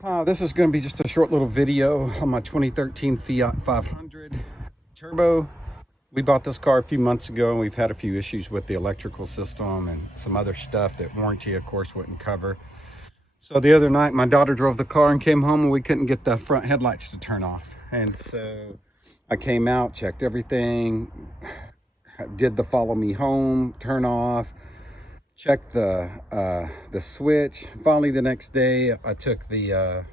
This is going to be just a short little video on my 2013 Fiat 500 Turbo. We bought this car a few months ago and we've had a few issues with the electrical system and some other stuff that warranty, of course, wouldn't cover. So the other night, my daughter drove the car and came home and we couldn't get the front headlights to turn off. And so I came out, checked everything, did the follow me home, turn off, checked the switch. Finally, the next day, I took the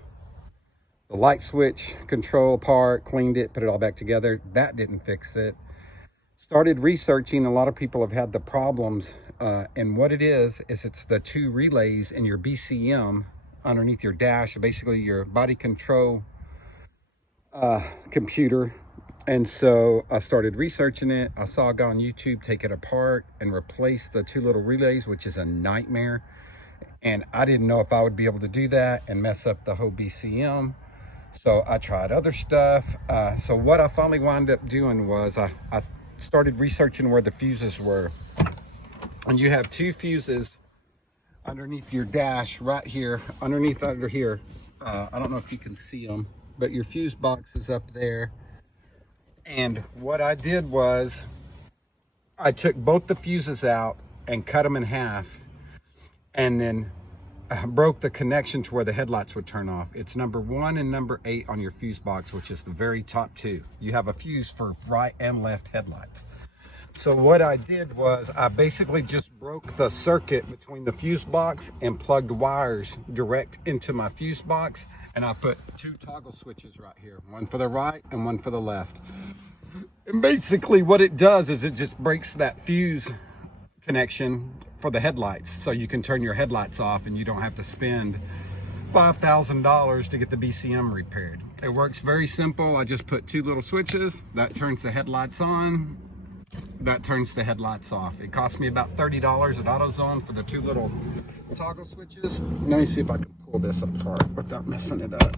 light switch control apart, cleaned it, put it all back together. That didn't fix it. Started researching. A lot of people have had the problems, and what it is it's the two relays in your BCM underneath your dash, basically your body control computer. And so I started researching it. I saw a guy on YouTube take it apart and replace the two little relays, which is a nightmare. And I didn't know if I would be able to do that and mess up the whole BCM. So I tried other stuff. So what I finally wound up doing was I started researching where the fuses were. And you have two fuses underneath your dash right here, under here. I don't know if you can see them, but your fuse box is up there. And what I did was I took both the fuses out and cut them in half, and then broke the connection to where the headlights would turn off. It's number 1 and number 8 on your fuse box, which is the very top two. You have a fuse for right and left headlights. So what I did was I basically just broke the circuit between the fuse box and plugged wires direct into my fuse box. And I put two toggle switches right here, one for the right and one for the left. And basically what it does is it just breaks that fuse connection for the headlights, so you can turn your headlights off and you don't have to spend $5,000 to get the BCM repaired. It works very simple. I just put two little switches. That turns the headlights on. That turns the headlights off. It cost me about $30 at AutoZone for the two little toggle switches. Let me see if I can pull this apart without messing it up.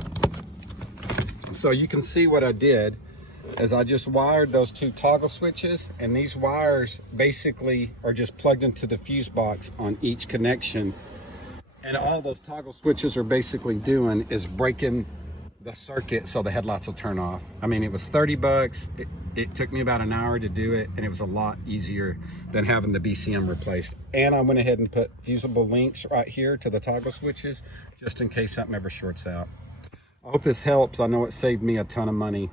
So you can see what I did is I just wired those two toggle switches, and these wires basically are just plugged into the fuse box on each connection. And all those toggle switches are basically doing is breaking the circuit so the headlights will turn off. I mean, it was 30 bucks. It took me about an hour to do it, and it was a lot easier than having the BCM replaced. And I went ahead and put fusible links right here to the toggle switches, just in case something ever shorts out. I hope this helps. I know it saved me a ton of money.